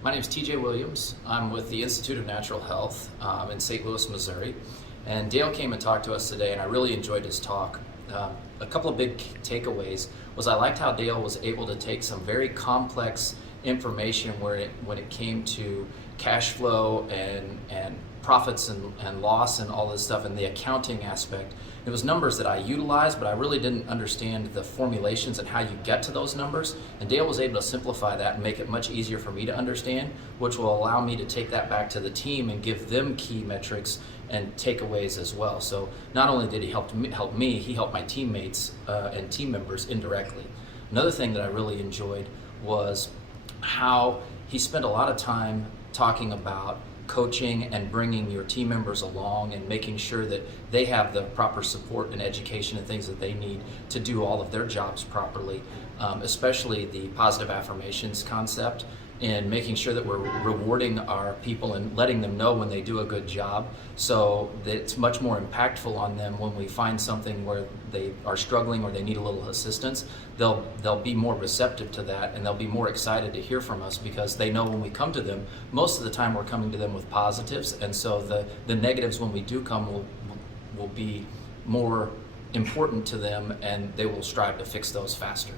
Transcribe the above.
My name is TJ Williams. I'm with the Institute of Natural Health in St. Louis, Missouri. And Dale came and talked to us today, and I really enjoyed his talk. A couple of big takeaways was I liked how Dale was able to take some very complex information when it came to cash flow and profits and loss and all this stuff and the accounting aspect. It was numbers that I utilized, but I really didn't understand the formulations and how you get to those numbers. And Dale was able to simplify that and make it much easier for me to understand, which will allow me to take that back to the team and give them key metrics and takeaways as well. So not only did he help me, he helped my teammates and team members indirectly. Another thing that I really enjoyed was how he spent a lot of time talking about coaching and bringing your team members along and making sure that they have the proper support and education and things that they need to do all of their jobs properly, especially the positive affirmations concept and making sure that we're rewarding our people and letting them know when they do a good job, so that it's much more impactful on them when we find something where they are struggling or they need a little assistance. They'll be more receptive to that, and they'll be more excited to hear from us because they know when we come to them, most of the time we're coming to them with positives, and so the negatives when we do come will be more important to them, and they will strive to fix those faster.